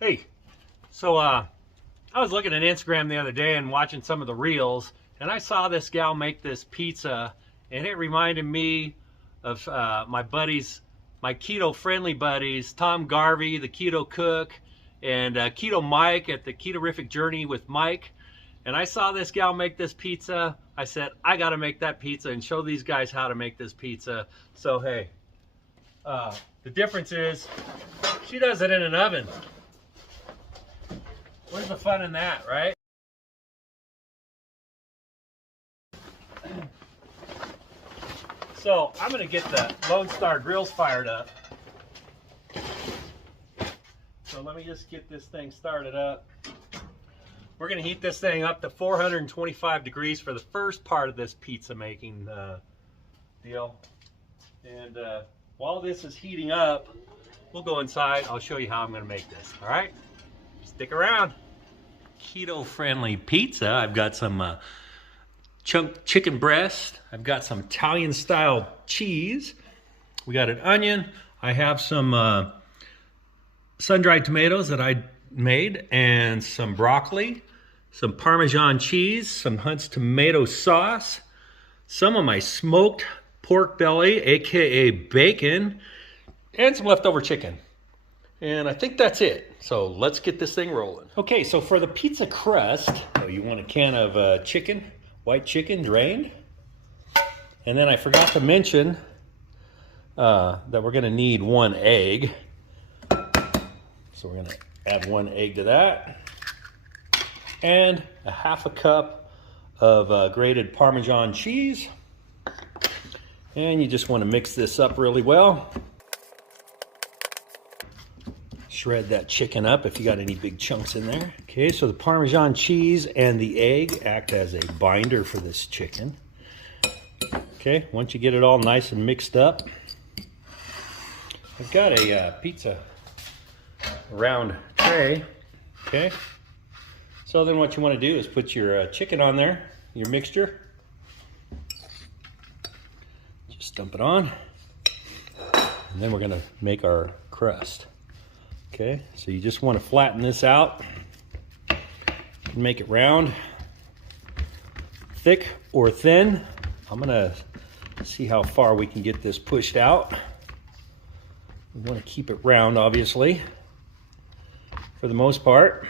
Hey, so I was looking at Instagram the other day and watching some of the reels, and I saw this gal make this pizza, and it reminded me of my buddies, my keto-friendly buddies, Tom Garvey, the Keto Cook, and Keto Mike at the Ketorific Journey with Mike. And I saw this gal make this pizza. I said, I got to make that pizza and show these guys how to make this pizza. So, hey, the difference is she does it in an oven. Where's the fun in that, right? So I'm gonna get the Lone Star Grills fired up. So let me just get this thing started up. We're gonna heat this thing up to 425 degrees for the first part of this pizza making deal. And while this is heating up, we'll go inside. I'll show you how I'm gonna make this, all right? Stick around. Keto-friendly pizza. I've got some chunk chicken breast. I've got some Italian-style cheese. We got an onion. I have some sun-dried tomatoes that I made, and some broccoli, some Parmesan cheese, some Hunt's tomato sauce, some of my smoked pork belly, aka bacon, and some leftover chicken. And I think that's it. So let's get this thing rolling. Okay, so for the pizza crust, you want a can of chicken, white chicken drained. And then I forgot to mention that we're gonna need 1 egg. So we're gonna add 1 egg to that. And a 1/2 cup of grated Parmesan cheese. And you just wanna mix this up really well. Shred that chicken up if you got any big chunks in there. Okay, so the Parmesan cheese and the egg act as a binder for this chicken. Okay, once you get it all nice and mixed up, I've got a pizza round tray. Okay, so then what you want to do is put your chicken on there, your mixture. Just dump it on, and then we're going to make our crust. Okay, so you just want to flatten this out and make it round, thick or thin. I'm gonna see how far we can get this pushed out. We want to keep it round, obviously, for the most part.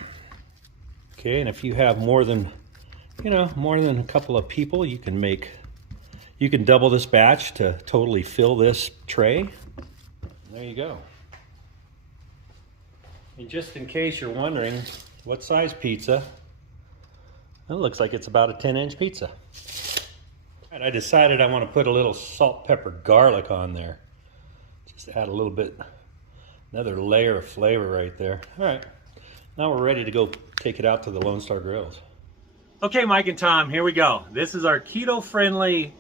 Okay, and if you have more than a couple of people, you can double this batch to totally fill this tray. There you go. And just in case you're wondering what size pizza, it looks like it's about a 10-inch pizza. And I decided I want to put a little salt, pepper, garlic on there. Just add a little bit, another layer of flavor right there. All right, now we're ready to go take it out to the Lone Star Grills. Okay, Mike and Tom, here we go. This is our keto-friendly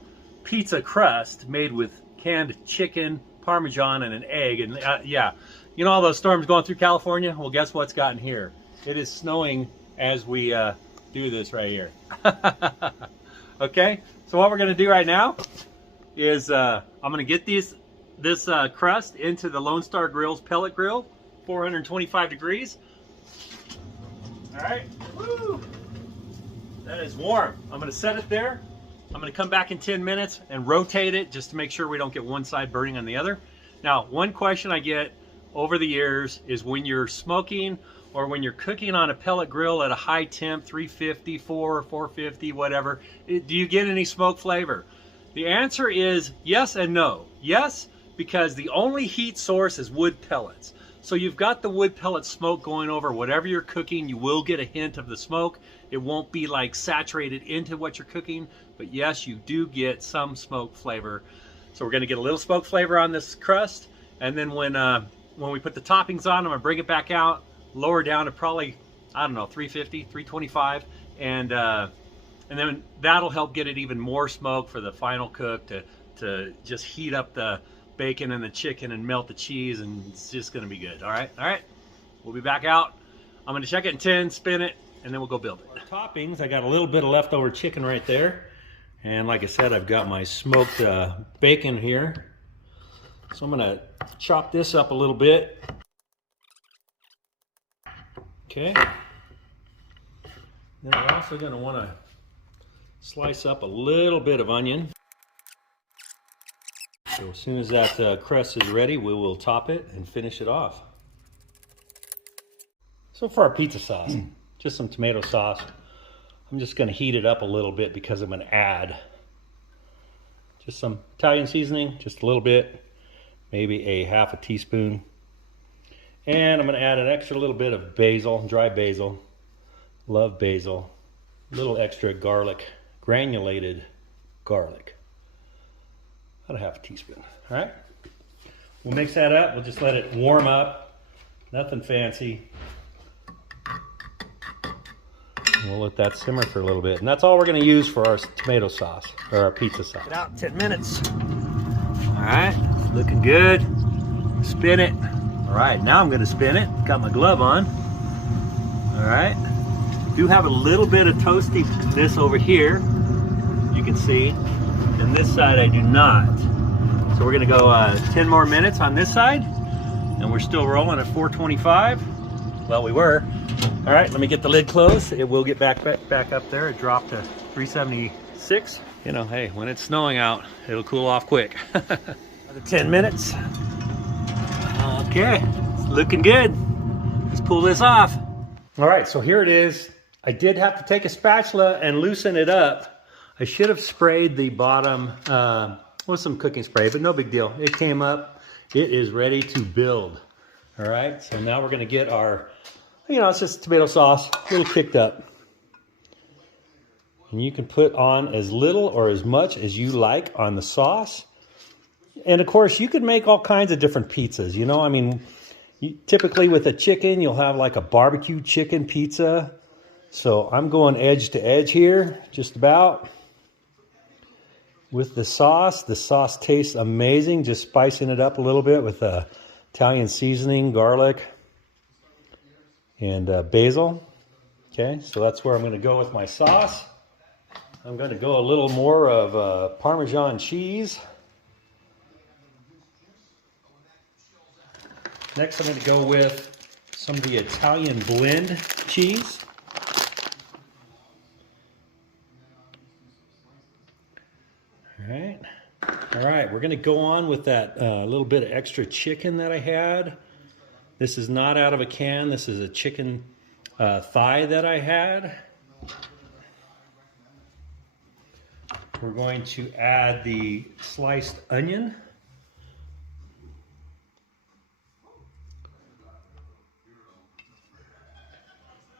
pizza crust made with canned chicken, Parmesan, and an egg. And yeah. You know all those storms going through California? Well, guess what's gotten here? It is snowing as we do this right here. Okay, so what we're gonna do right now is I'm gonna get this crust into the Lone Star Grillz pellet grill, 425 degrees. All right, woo! That is warm. I'm gonna set it there. I'm gonna come back in 10 minutes and rotate it just to make sure we don't get one side burning on the other. Now, one question I get over the years is when you're smoking or when you're cooking on a pellet grill at a high temp, 350, 450, whatever, do you get any smoke flavor? The answer is yes and no. Yes, because the only heat source is wood pellets. So you've got the wood pellet smoke going over whatever you're cooking. You will get a hint of the smoke. It won't be like saturated into what you're cooking, but yes, you do get some smoke flavor. So we're gonna get a little smoke flavor on this crust, and then when we put the toppings on, I'm gonna bring it back out, lower down to probably, I don't know, 350, 325, and then that'll help get it even more smoke for the final cook to just heat up the bacon and the chicken and melt the cheese, and it's just gonna be good. All right, we'll be back out. I'm gonna check it in 10, spin it, and then we'll go build it. Our toppings, I got a little bit of leftover chicken right there, and like I said, I've got my smoked bacon here. So I'm gonna chop this up a little bit. Okay. Then we're also going to want to slice up a little bit of onion. So as soon as that crust is ready, we will top it and finish it off. So for our pizza sauce, just some tomato sauce. I'm just going to heat it up a little bit because I'm going to add just some Italian seasoning, just a little bit, maybe a half a teaspoon. And I'm going to add an extra little bit of basil, dry basil. Love basil. A little extra garlic, granulated garlic. About a half a teaspoon. All right. We'll mix that up. We'll just let it warm up. Nothing fancy. We'll let that simmer for a little bit. And that's all we're going to use for our tomato sauce, or our pizza sauce. Get out in 10 minutes. All right. Looking good. Spin it. All right. Now I'm going to spin it. Got my glove on. All right. Do have a little bit of toastiness over here. You can see. And this side I do not. So we're going to go 10 more minutes on this side. And we're still rolling at 425. Well, we were. All right, let me get the lid closed. It will get back up there. It dropped to 376. You know, hey, when it's snowing out, it'll cool off quick. Another 10 minutes. Okay, it's looking good. Let's pull this off. All right, so here it is. I did have to take a spatula and loosen it up. I should have sprayed the bottom with some cooking spray, but no big deal. It came up. It is ready to build. All right, so now we're gonna get our, you know, it's just tomato sauce, a little kicked up. And you can put on as little or as much as you like on the sauce. And of course, you could make all kinds of different pizzas. You know, I mean, typically with a chicken, you'll have like a barbecue chicken pizza. So I'm going edge to edge here, just about. With the sauce tastes amazing. Just spicing it up a little bit with Italian seasoning, garlic, and basil. Okay, so that's where I'm going to go with my sauce. I'm going to go a little more of Parmesan cheese. Next, I'm going to go with some of the Italian blend cheese. All right, we're going to go on with that little bit of extra chicken that I had. This is not out of a can. This is a chicken thigh that I had. We're going to add the sliced onion.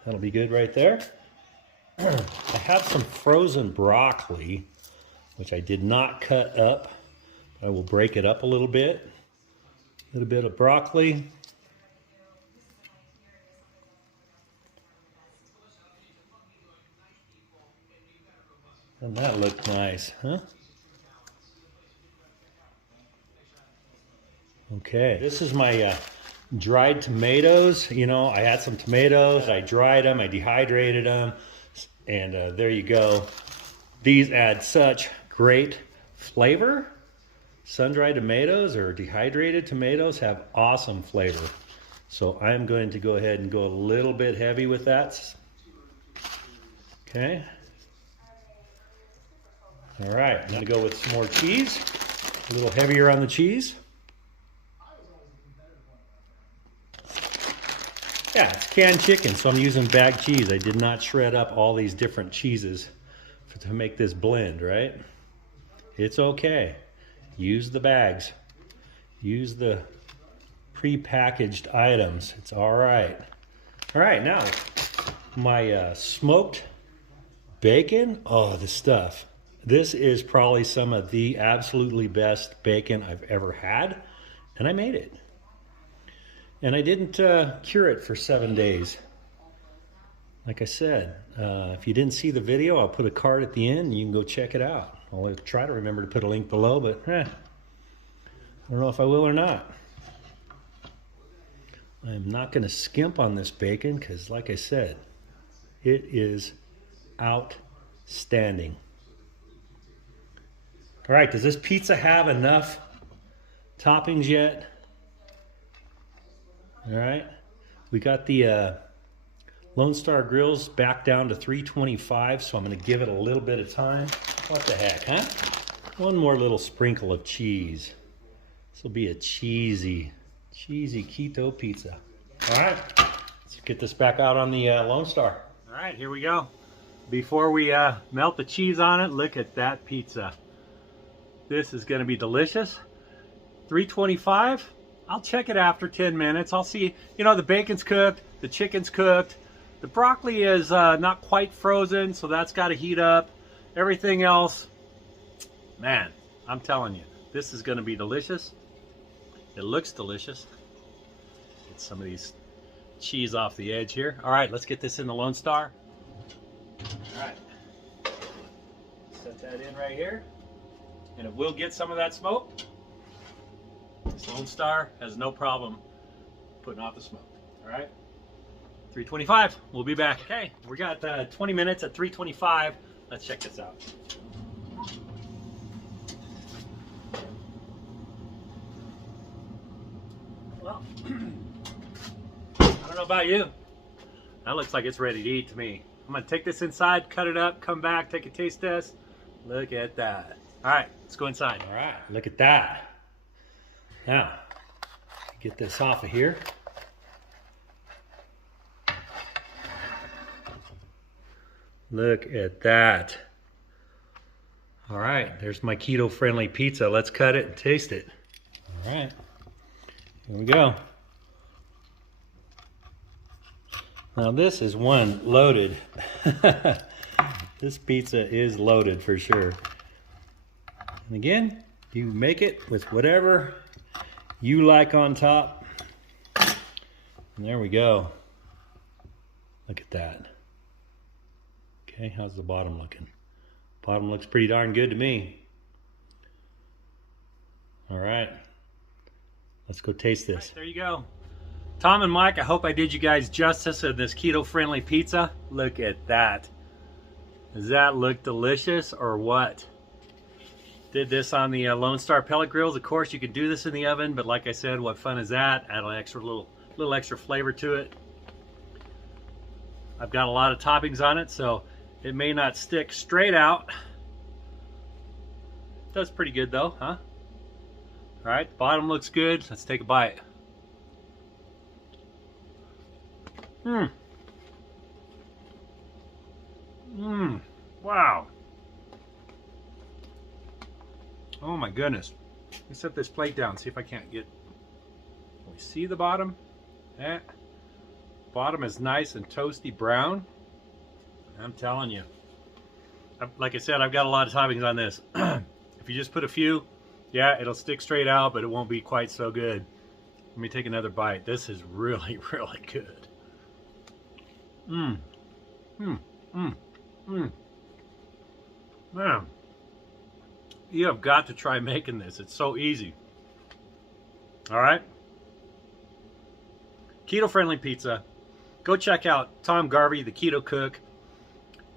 That'll be good right there. I have some frozen broccoli, which I did not cut up. I will break it up a little bit. A little bit of broccoli. Doesn't that look nice, huh? Okay, this is my dried tomatoes. You know, I had some tomatoes, I dried them, I dehydrated them, and there you go. These add such great flavor. Sun-dried tomatoes or dehydrated tomatoes have awesome flavor. So I'm going to go ahead and go a little bit heavy with that. Okay. All right, I'm going to go with some more cheese. A little heavier on the cheese. Yeah, it's canned chicken, so I'm using bagged cheese. I did not shred up all these different cheeses to make this blend, right? It's okay. Use the bags. Use the pre-packaged items. It's all right. All right, now my smoked bacon. Oh, this stuff. This is probably some of the absolutely best bacon I've ever had, and I made it. And I didn't cure it for 7 days. Like I said, if you didn't see the video, I'll put a card at the end and you can go check it out. I'll try to remember to put a link below, but I don't know if I will or not. I'm not going to skimp on this bacon because, like I said, it is outstanding. All right, does this pizza have enough toppings yet? All right, we got the Lone Star Grill's back down to 325, so I'm going to give it a little bit of time. What the heck, huh? One more little sprinkle of cheese. This will be a cheesy keto pizza. All right, let's get this back out on the Lone Star. All right, here we go. Before we melt the cheese on it, look at that pizza. This is going to be delicious. 325. I'll check it after 10 minutes. I'll see, you know, the bacon's cooked, the chicken's cooked, the broccoli is not quite frozen, so that's got to heat up. Everything else, man, I'm telling you, this is going to be delicious. It looks delicious. Get some of these cheese off the edge here. All right, let's get this in the Lone Star. All right, set that in right here, and it will get some of that smoke. This Lone Star has no problem putting off the smoke. All right, 325. We'll be back. Okay, we got 20 minutes at 325. Let's check this out. Well, I don't know about you. That looks like it's ready to eat to me. I'm gonna take this inside, cut it up, come back, take a taste test. Look at that. All right, let's go inside. All right, look at that. Now, get this off of here. Look at that. All right, there's my keto-friendly pizza. Let's cut it and taste it. All right, here we go. Now this is one loaded. This pizza is loaded for sure. And again, you make it with whatever you like on top. And there we go. Look at that. Okay, how's the bottom looking? Bottom looks pretty darn good to me. All right, let's go taste this. Right, there you go. Tom and Mike, I hope I did you guys justice of this keto-friendly pizza. Look at that. Does that look delicious or what? Did this on the Lone Star pellet grills. Of course, you could do this in the oven, but like I said, what fun is that? Add an extra little extra flavor to it. I've got a lot of toppings on it, so it may not stick straight out. Does pretty good though, huh? All right, bottom looks good. Let's take a bite. Wow. Oh my goodness. Let me set this plate down, see if I can't get... Can we see the bottom? That bottom is nice and toasty brown. I'm telling you. Like I said, I've got a lot of toppings on this. If you just put a few, yeah, it'll stick straight out, but it won't be quite so good. Let me take another bite. This is really, really good. Man, you have got to try making this. It's so easy. All right, keto-friendly pizza. Go check out Tom Garvey, the Keto Cook,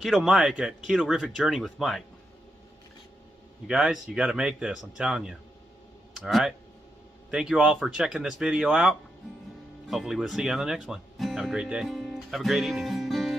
Keto Mike at Keto-rific Journey with Mike. You guys, you got to make this. I'm telling you. All right. Thank you all for checking this video out. Hopefully we'll see you on the next one. Have a great day. Have a great evening.